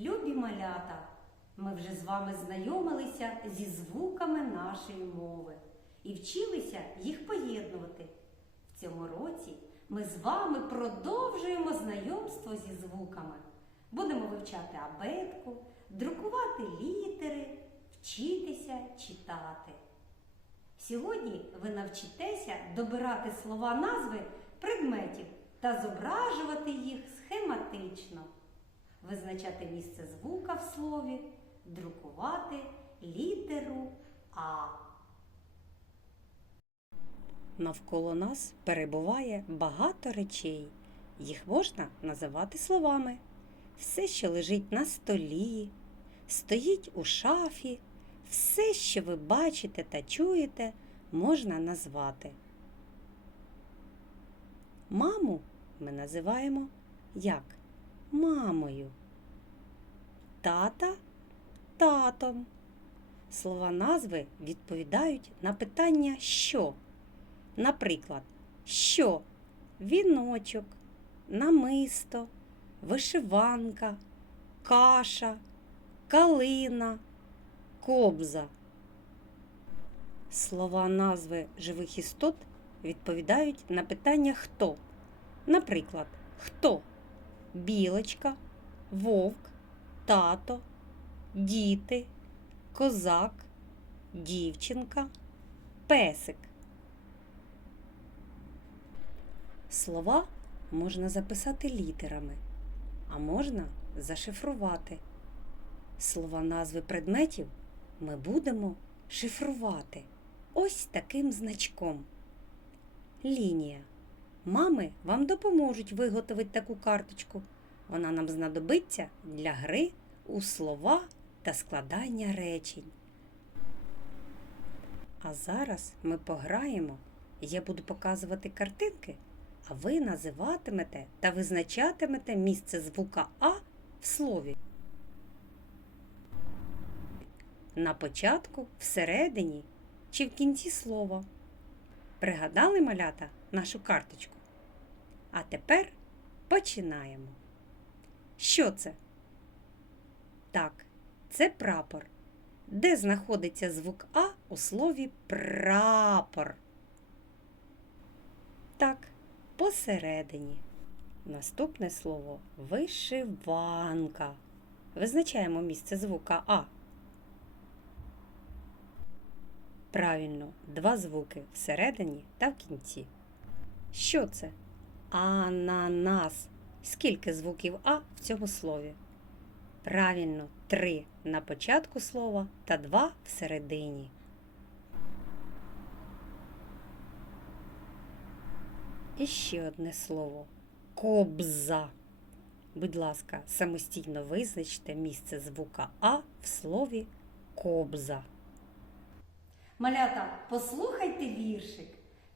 Любі малята, ми вже з вами знайомилися зі звуками нашої мови і вчилися їх поєднувати. В цьому році ми з вами продовжуємо знайомство зі звуками. Будемо вивчати абетку, друкувати літери, вчитися читати. Сьогодні ви навчитеся добирати слова назви предметів та зображувати їх схематично, визначати місце звука в слові, друкувати літеру А. Навколо нас перебуває багато речей. Їх можна називати словами. Все, що лежить на столі, стоїть у шафі, все, що ви бачите та чуєте, можна назвати. Маму ми називаємо як? Мамою. Тата татом. Слова назви відповідають на питання що. Наприклад, що віночок, намисто, вишиванка, каша, калина, кобза. Слова назви живих істот відповідають на питання хто. Наприклад, хто білочка, вовк, тато, діти, козак, дівчинка, песик. Слова можна записати літерами, а можна зашифрувати. Слова назви предметів ми будемо шифрувати ось таким значком. Лінія. Мами вам допоможуть виготовити таку карточку. Вона нам знадобиться для гри у слова та складання речень. А зараз ми пограємо. Я буду показувати картинки, а ви називатимете та визначатимете місце звука А в слові. На початку, всередині чи в кінці слова. Пригадали малята нашу карточку? А тепер починаємо. Що це? Так, це прапор. Де знаходиться звук А у слові прапор? Так, посередині. Наступне слово вишиванка. Визначаємо місце звука А. Правильно, два звуки всередині та в кінці. Що це? Ананас. Скільки звуків А в цьому слові? Правильно, три на початку слова та два всередині. І ще одне слово кобза. Будь ласка, самостійно визначте місце звука А в слові кобза. Малята, послухайте віршик.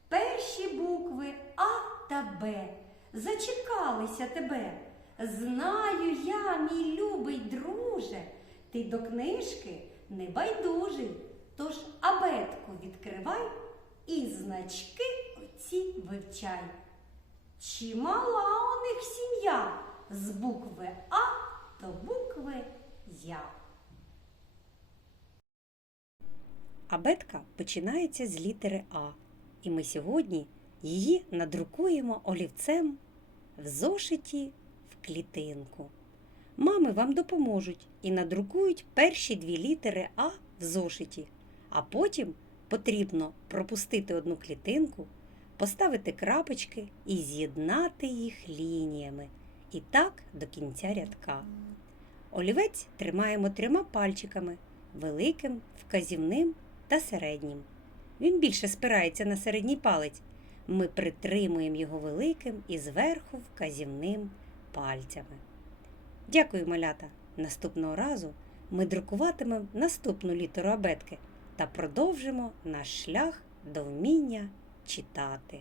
Перші букви А та зачекалися тебе. Знаю я, мій любий друже, ти до книжки не байдужий. Тож абетку відкривай і значки оці вивчай. Чимала у них сім'я з букви А до букви Я. Абетка починається з літери А, і ми сьогодні її надрукуємо олівцем в зошиті в клітинку. Мами вам допоможуть і надрукують перші дві літери А в зошиті, а потім потрібно пропустити одну клітинку, поставити крапочки і з'єднати їх лініями. І так до кінця рядка. Олівець тримаємо трьома пальчиками великим, вказівним та середнім. Він більше спирається на середній палець. Ми притримуємо його великим і зверху вказівним пальцями. Дякую, малята! Наступного разу ми друкуватимемо наступну літеру абетки та продовжимо наш шлях до вміння читати.